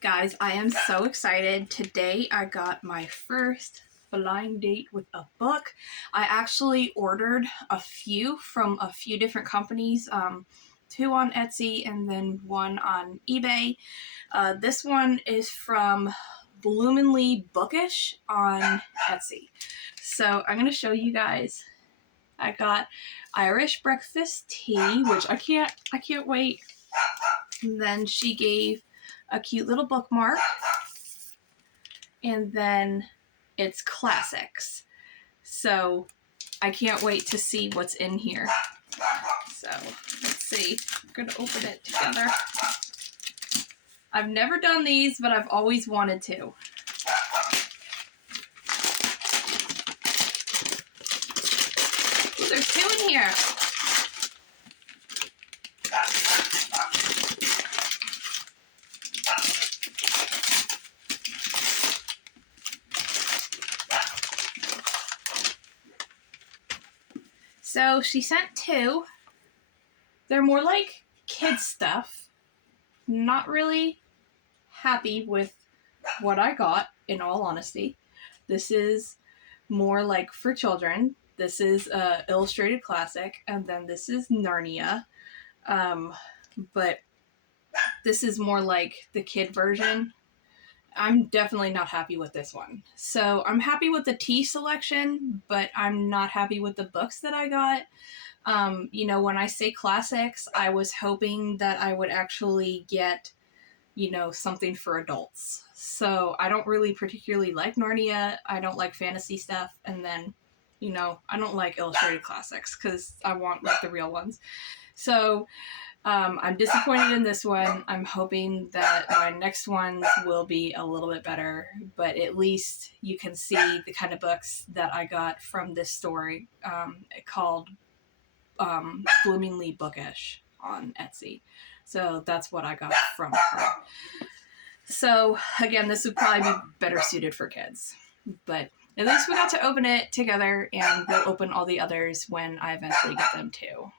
Guys, I am so excited. Today I got my first blind date with a book. I actually ordered a few from a few different companies, two on Etsy and then one on eBay. This one is from Bloomingly Bookish on Etsy. So I'm going to show you guys. I got Irish breakfast tea, which I can't wait. And then she gave a cute little bookmark, and then it's classics. So I can't wait to see what's in here. So let's see. I'm gonna open it together. I've never done these, but I've always wanted to. Ooh, there's two in here. So she sent two. They're more like kids stuff. Not really happy with what I got, in all honesty. This is more like for children. This is a illustrated classic, and then this is Narnia. But this is more like the kid version. I'm definitely not happy with this one. So I'm happy with the tea selection, but I'm not happy with the books that I got. When I say classics, I was hoping that I would actually get, something for adults. So I don't really particularly like Narnia. I don't like fantasy stuff. And then, I don't like illustrated classics because I want like the real ones. So I'm disappointed in this one. I'm hoping that my next ones will be a little bit better, but at least you can see the kind of books that I got from this story called Bloomingly Bookish on Etsy. So that's what I got from her. So again, this would probably be better suited for kids, but at least we got to open it together, and we'll open all the others when I eventually get them too.